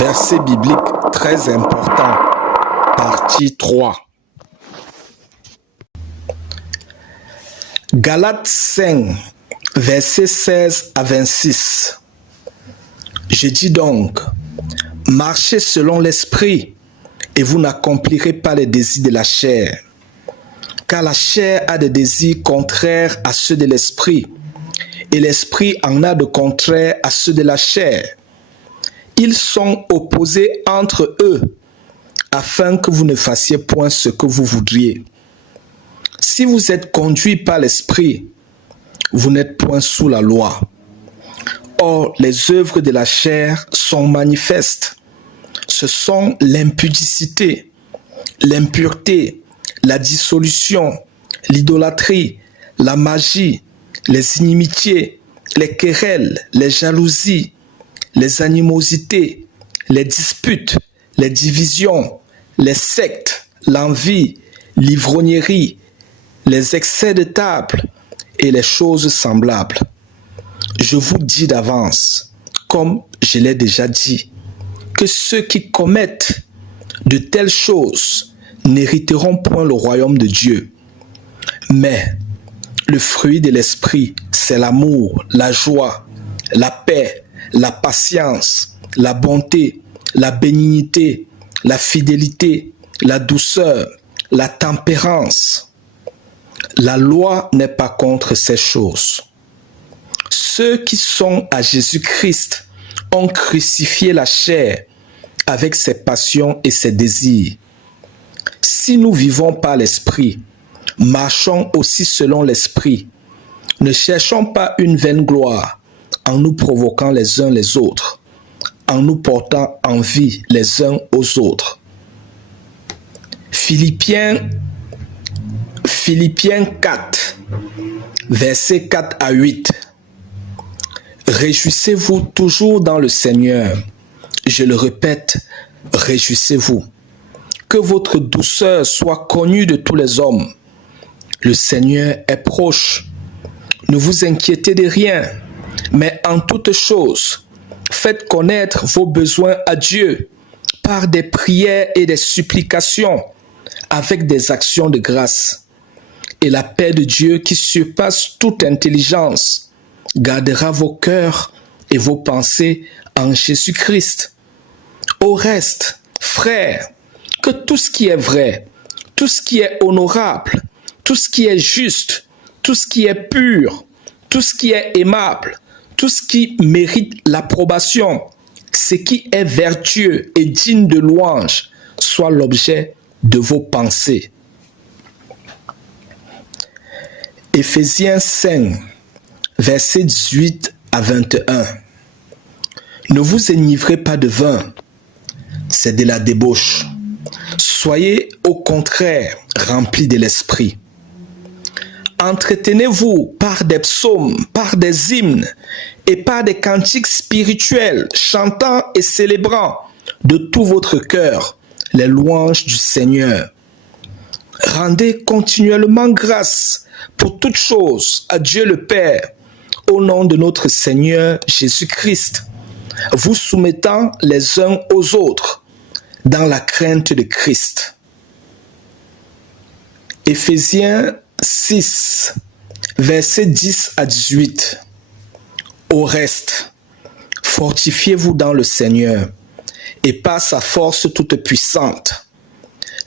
Verset biblique très important, partie 3. Galates 5, versets 16 à 26. Je dis donc, marchez selon l'esprit et vous n'accomplirez pas les désirs de la chair. Car la chair a des désirs contraires à ceux de l'esprit et l'esprit en a de contraires à ceux de la chair. Ils sont opposés entre eux, afin que vous ne fassiez point ce que vous voudriez. Si vous êtes conduits par l'esprit, vous n'êtes point sous la loi. Or, les œuvres de la chair sont manifestes. Ce sont l'impudicité, l'impureté, la dissolution, l'idolâtrie, la magie, les inimitiés, les querelles, les jalousies, les animosités, les disputes, les divisions, les sectes, l'envie, l'ivrognerie, les excès de table et les choses semblables. Je vous dis d'avance, comme je l'ai déjà dit, que ceux qui commettent de telles choses n'hériteront point le royaume de Dieu. Mais le fruit de l'esprit, c'est l'amour, la joie, la paix, la patience, la bonté, la bénignité, la fidélité, la douceur, la tempérance. La loi n'est pas contre ces choses. Ceux qui sont à Jésus-Christ ont crucifié la chair avec ses passions et ses désirs. Si nous vivons par l'esprit, marchons aussi selon l'esprit. Ne cherchons pas une vaine gloire en nous provoquant les uns les autres, en nous portant envie les uns aux autres. Philippiens 4, versets 4 à 8. Réjouissez-vous toujours dans le Seigneur. Je le répète, réjouissez-vous. Que votre douceur soit connue de tous les hommes. Le Seigneur est proche. Ne vous inquiétez de rien, mais en toutes choses, faites connaître vos besoins à Dieu par des prières et des supplications, avec des actions de grâce. Et la paix de Dieu qui surpasse toute intelligence gardera vos cœurs et vos pensées en Jésus-Christ. Au reste, frères, que tout ce qui est vrai, tout ce qui est honorable, tout ce qui est juste, tout ce qui est pur, tout ce qui est aimable, tout ce qui mérite l'approbation, ce qui est vertueux et digne de louange, soit l'objet de vos pensées. Éphésiens 5, versets 18 à 21. Ne vous enivrez pas de vin, c'est de la débauche. Soyez au contraire remplis de l'esprit. Entretenez-vous par des psaumes, par des hymnes et par des cantiques spirituels, chantant et célébrant de tout votre cœur les louanges du Seigneur. Rendez continuellement grâce pour toutes choses à Dieu le Père, au nom de notre Seigneur Jésus-Christ, vous soumettant les uns aux autres dans la crainte de Christ. Éphésiens 6, versets 10 à 18. Au reste, fortifiez-vous dans le Seigneur et par sa force toute puissante.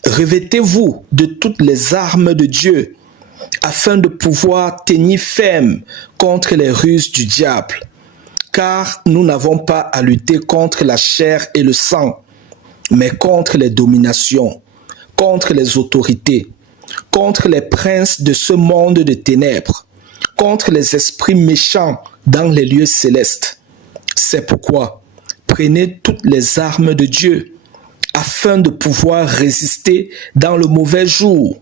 Revêtez-vous de toutes les armes de Dieu afin de pouvoir tenir ferme contre les ruses du diable. Car nous n'avons pas à lutter contre la chair et le sang, mais contre les dominations, contre les autorités, contre les princes de ce monde de ténèbres, contre les esprits méchants dans les lieux célestes. C'est pourquoi prenez toutes les armes de Dieu, afin de pouvoir résister dans le mauvais jour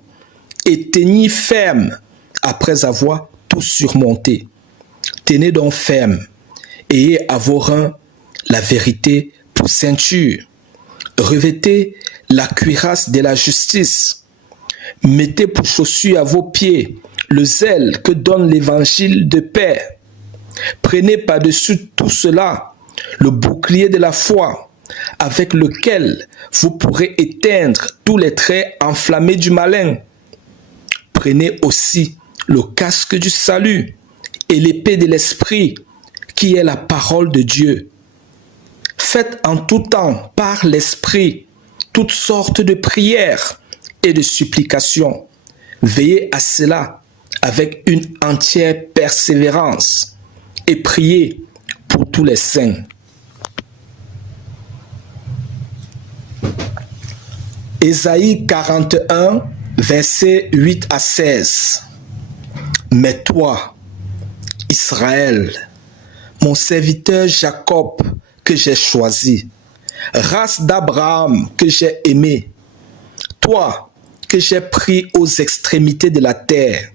et tenir ferme après avoir tout surmonté. Tenez donc ferme, ayez à vos reins la vérité pour ceinture. Revêtez la cuirasse de la justice. Mettez pour chaussure à vos pieds le zèle que donne l'évangile de paix. Prenez par-dessus tout cela le bouclier de la foi avec lequel vous pourrez éteindre tous les traits enflammés du malin. Prenez aussi le casque du salut et l'épée de l'esprit, qui est la parole de Dieu. Faites en tout temps par l'esprit toutes sortes de prières et de supplications. Veillez à cela avec une entière persévérance et priez pour tous les saints. Ésaïe 41, versets 8 à 16. Mais toi, Israël, mon serviteur Jacob que j'ai choisi, race d'Abraham que j'ai aimé, toi que j'ai pris aux extrémités de la terre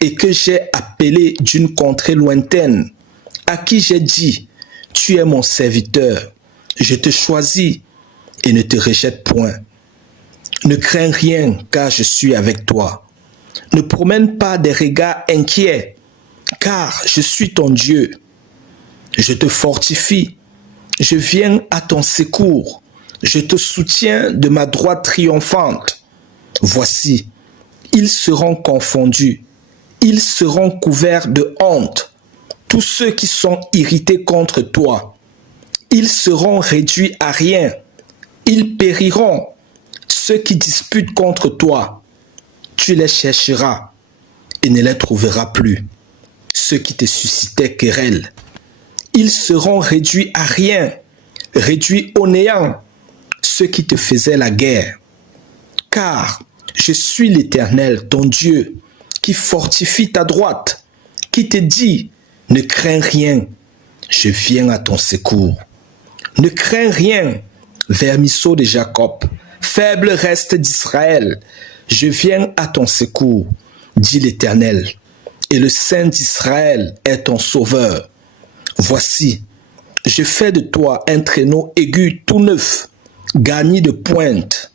et que j'ai appelé d'une contrée lointaine, à qui j'ai dit, tu es mon serviteur, je te choisis et ne te rejette point. Ne crains rien car je suis avec toi. Ne promène pas des regards inquiets car je suis ton Dieu. Je te fortifie, je viens à ton secours, je te soutiens de ma droite triomphante. Voici, ils seront confondus, ils seront couverts de honte, tous ceux qui sont irrités contre toi. Ils seront réduits à rien, ils périront, ceux qui disputent contre toi. Tu les chercheras et ne les trouveras plus, ceux qui te suscitaient querelle. Ils seront réduits à rien, réduits au néant, ceux qui te faisaient la guerre. Car je suis l'Éternel, ton Dieu, qui fortifie ta droite, qui te dit, ne crains rien, je viens à ton secours. Ne crains rien, vermisseau de Jacob, faible reste d'Israël, je viens à ton secours, dit l'Éternel, et le Saint d'Israël est ton sauveur. Voici, je fais de toi un traîneau aigu tout neuf, garni de pointes.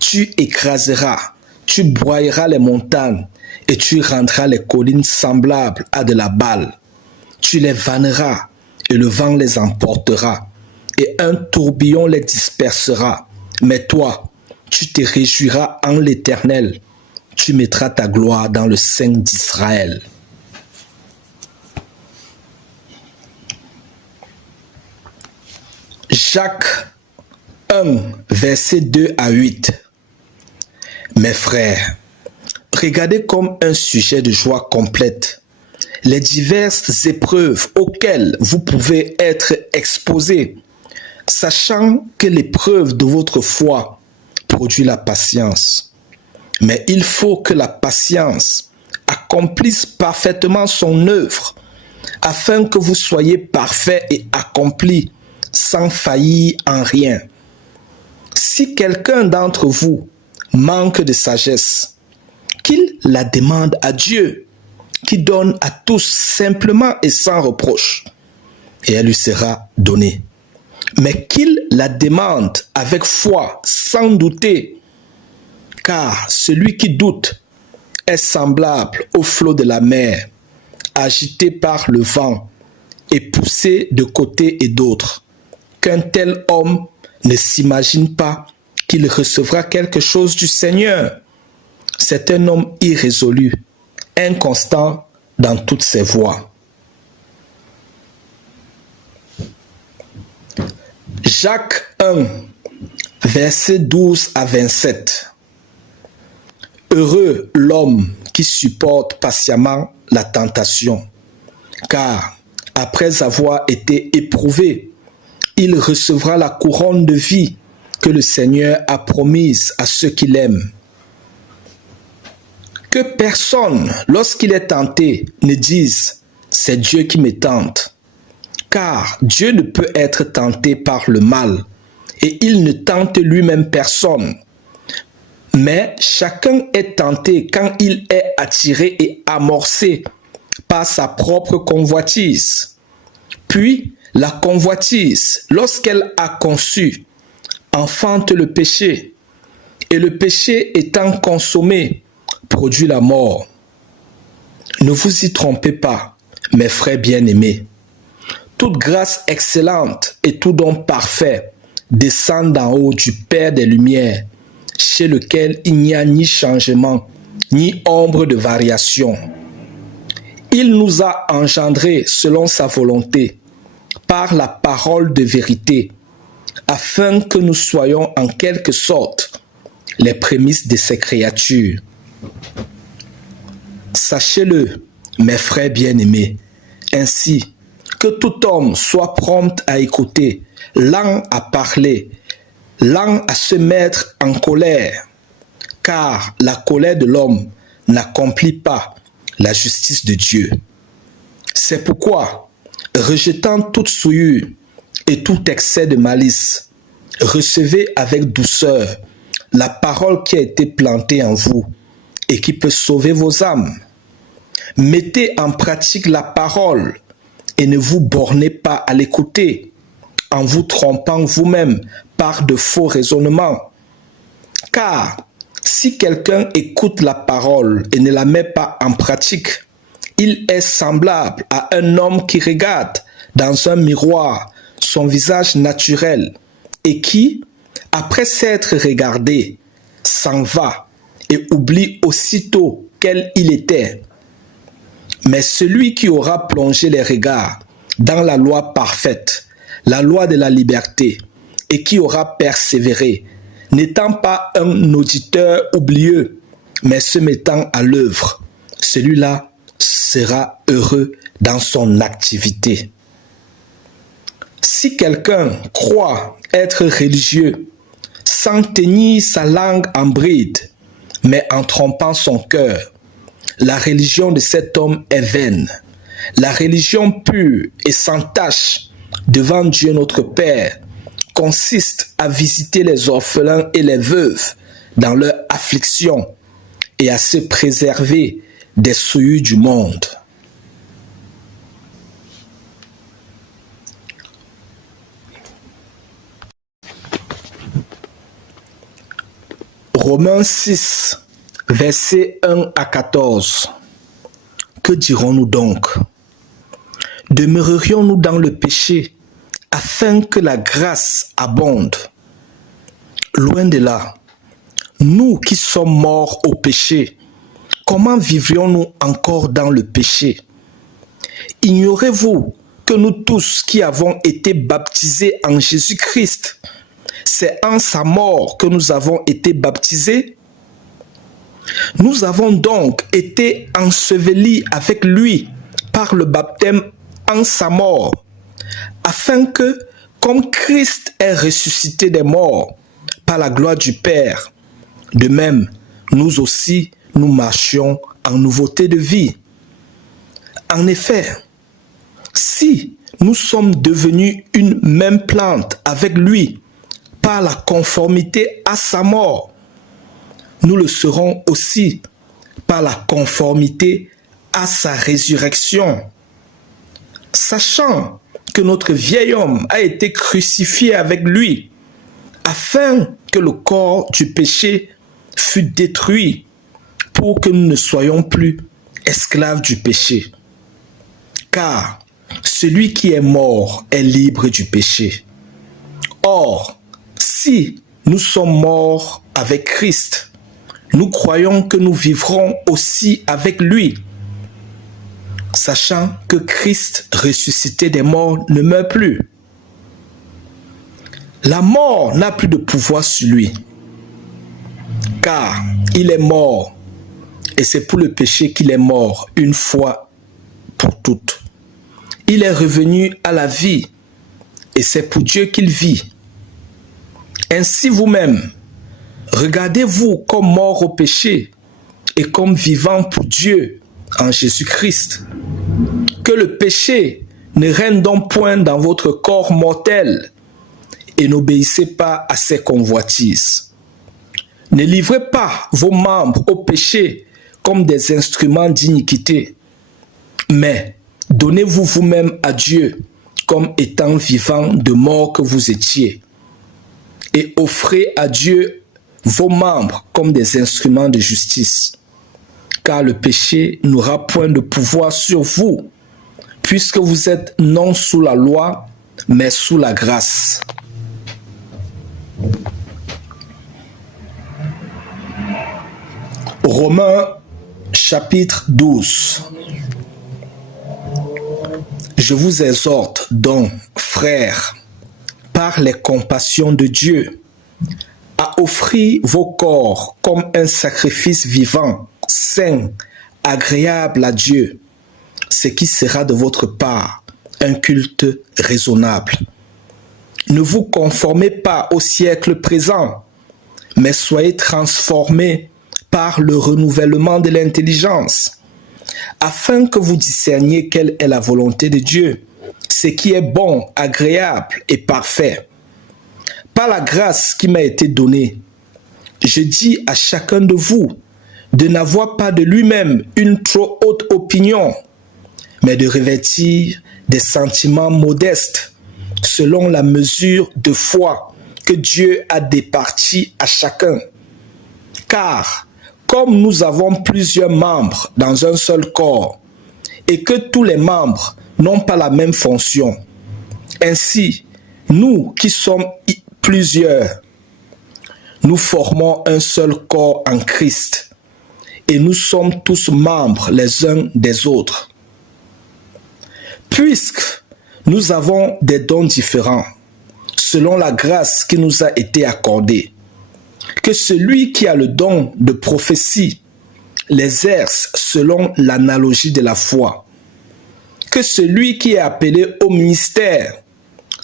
Tu écraseras, tu broyeras les montagnes et tu rendras les collines semblables à de la balle. Tu les vanneras et le vent les emportera et un tourbillon les dispersera. Mais toi, tu te réjouiras en l'Éternel. Tu mettras ta gloire dans le Saint d'Israël. Jacques 1, versets 2 à 8. Mes frères, regardez comme un sujet de joie complète les diverses épreuves auxquelles vous pouvez être exposés, sachant que l'épreuve de votre foi produit la patience. Mais il faut que la patience accomplisse parfaitement son œuvre, afin que vous soyez parfaits et accomplis, sans faillir en rien. Si quelqu'un d'entre vous manque de sagesse, qu'il la demande à Dieu, qui donne à tous simplement et sans reproche, et elle lui sera donnée. Mais qu'il la demande avec foi, sans douter, car celui qui doute est semblable au flot de la mer, agité par le vent et poussé de côté et d'autre. Qu'un tel homme ne s'imagine pas qu'il recevra quelque chose du Seigneur. C'est un homme irrésolu, inconstant dans toutes ses voies. Jacques 1, versets 12 à 27. Heureux l'homme qui supporte patiemment la tentation, car après avoir été éprouvé, il recevra la couronne de vie que le Seigneur a promise à ceux qui l'aiment. Que personne, lorsqu'il est tenté, ne dise « c'est Dieu qui me tente », car Dieu ne peut être tenté par le mal, et il ne tente lui-même personne. Mais chacun est tenté quand il est attiré et amorcé par sa propre convoitise. Puis, la convoitise, lorsqu'elle a conçu, enfante le péché, et le péché étant consommé, produit la mort. Ne vous y trompez pas, mes frères bien-aimés. Toute grâce excellente et tout don parfait descend d'en haut du Père des Lumières, chez lequel il n'y a ni changement, ni ombre de variation. Il nous a engendrés selon sa volonté, par la parole de vérité, afin que nous soyons en quelque sorte les prémices de ses créatures. Sachez-le, mes frères bien-aimés, ainsi que tout homme soit prompt à écouter, lent à parler, lent à se mettre en colère, car la colère de l'homme n'accomplit pas la justice de Dieu. C'est pourquoi, rejetant toute souillure et tout excès de malice, recevez avec douceur la parole qui a été plantée en vous et qui peut sauver vos âmes. Mettez en pratique la parole et ne vous bornez pas à l'écouter en vous trompant vous-même par de faux raisonnements. Car si quelqu'un écoute la parole et ne la met pas en pratique, il est semblable à un homme qui regarde dans un miroir son visage naturel et qui, après s'être regardé, s'en va et oublie aussitôt quel il était. Mais celui qui aura plongé les regards dans la loi parfaite, la loi de la liberté, et qui aura persévéré, n'étant pas un auditeur oublieux, mais se mettant à l'œuvre, celui-là sera heureux dans son activité. Si quelqu'un croit être religieux, sans tenir sa langue en bride, mais en trompant son cœur, la religion de cet homme est vaine. La religion pure et sans tache devant Dieu notre Père consiste à visiter les orphelins et les veuves dans leur affliction et à se préserver des souillures du monde. Romains 6, versets 1 à 14. Que dirons-nous donc? Demeurerions-nous dans le péché afin que la grâce abonde? Loin de là. Nous qui sommes morts au péché, comment vivrions-nous encore dans le péché? Ignorez-vous que nous tous qui avons été baptisés en Jésus-Christ, c'est en sa mort que nous avons été baptisés? Nous avons donc été ensevelis avec lui par le baptême en sa mort, afin que, comme Christ est ressuscité des morts par la gloire du Père, de même, nous aussi, nous marchions en nouveauté de vie. En effet, si nous sommes devenus une même plante avec lui par la conformité à sa mort, nous le serons aussi par la conformité à sa résurrection. Sachant que notre vieil homme a été crucifié avec lui, afin que le corps du péché fût détruit, pour que nous ne soyons plus esclaves du péché. Car celui qui est mort est libre du péché. Or, si nous sommes morts avec Christ, nous croyons que nous vivrons aussi avec lui, sachant que Christ ressuscité des morts ne meurt plus. La mort n'a plus de pouvoir sur lui, car il est mort, et c'est pour le péché qu'il est mort une fois pour toutes. Il est revenu à la vie, et c'est pour Dieu qu'il vit. Ainsi vous-même, regardez-vous comme mort au péché et comme vivant pour Dieu en Jésus-Christ. Que le péché ne règne donc point dans votre corps mortel et n'obéissez pas à ses convoitises. Ne livrez pas vos membres au péché comme des instruments d'iniquité, mais donnez-vous vous-même à Dieu comme étant vivant de mort que vous étiez, et offrez à Dieu vos membres comme des instruments de justice, car le péché n'aura point de pouvoir sur vous, puisque vous êtes non sous la loi, mais sous la grâce. Romains chapitre 12. Je vous exhorte donc, frères, par les compassions de Dieu, à offrir vos corps comme un sacrifice vivant, saint, agréable à Dieu, ce qui sera de votre part un culte raisonnable. Ne vous conformez pas au siècle présent, mais soyez transformés par le renouvellement de l'intelligence, afin que vous discerniez quelle est la volonté de Dieu, ce qui est bon, agréable et parfait. Par la grâce qui m'a été donnée, je dis à chacun de vous de n'avoir pas de lui-même une trop haute opinion, mais de revêtir des sentiments modestes, selon la mesure de foi que Dieu a départie à chacun. Car, comme nous avons plusieurs membres dans un seul corps, et que tous les membres n'ont pas la même fonction, ainsi, nous qui sommes plusieurs, nous formons un seul corps en Christ, et nous sommes tous membres les uns des autres. Puisque nous avons des dons différents, selon la grâce qui nous a été accordée, que celui qui a le don de prophétie l'exerce selon l'analogie de la foi, que celui qui est appelé au ministère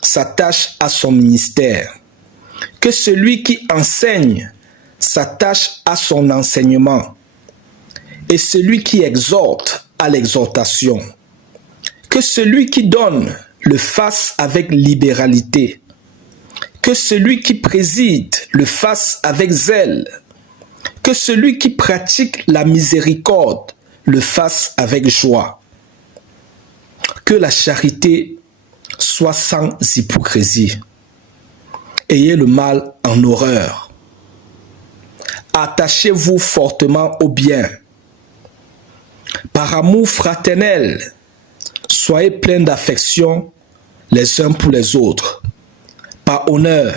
s'attache à son ministère, que celui qui enseigne s'attache à son enseignement, et celui qui exhorte à l'exhortation, que celui qui donne le fasse avec libéralité, que celui qui préside le fasse avec zèle, que celui qui pratique la miséricorde le fasse avec joie. Que la charité soit sans hypocrisie. Ayez le mal en horreur. Attachez-vous fortement au bien. Par amour fraternel, soyez pleins d'affection les uns pour les autres. Par honneur,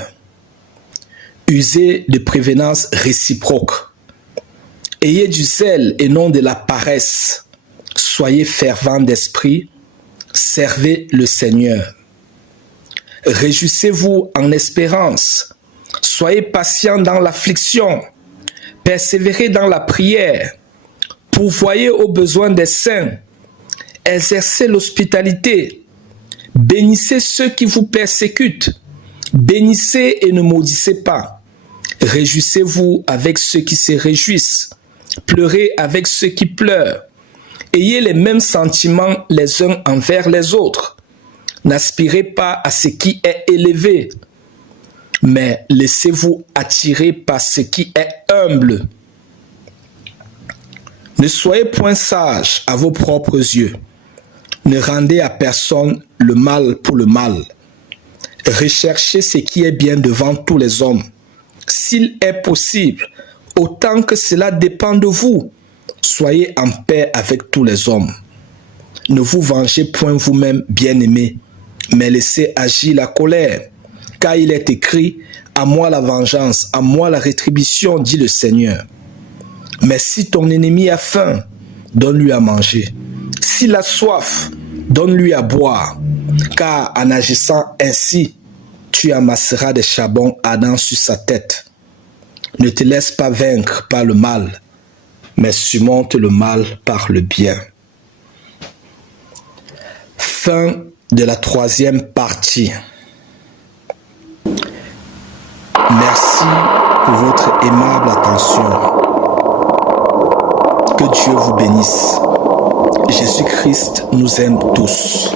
usez de prévenance réciproque. Ayez du zèle et non de la paresse. Soyez fervents d'esprit. Servez le Seigneur. Réjouissez-vous en espérance. Soyez patients dans l'affliction. Persévérez dans la prière. Pourvoyez aux besoins des saints. Exercez l'hospitalité. Bénissez ceux qui vous persécutent. Bénissez et ne maudissez pas. Réjouissez-vous avec ceux qui se réjouissent. Pleurez avec ceux qui pleurent. Ayez les mêmes sentiments les uns envers les autres. N'aspirez pas à ce qui est élevé, mais laissez-vous attirer par ce qui est humble. Ne soyez point sages à vos propres yeux. Ne rendez à personne le mal pour le mal. Recherchez ce qui est bien devant tous les hommes. S'il est possible, autant que cela dépend de vous, soyez en paix avec tous les hommes. Ne vous vengez point vous-même, bien-aimés, mais laissez agir la colère, car il est écrit « À moi la vengeance, à moi la rétribution, dit le Seigneur. » Mais si ton ennemi a faim, donne-lui à manger. S'il a soif, donne-lui à boire, car en agissant ainsi, tu amasseras des charbons ardents sur sa tête. Ne te laisse pas vaincre par le mal, mais surmonte le mal par le bien. Fin de la 3e partie. Merci pour votre aimable attention. Que Dieu vous bénisse. Jésus-Christ nous aime tous.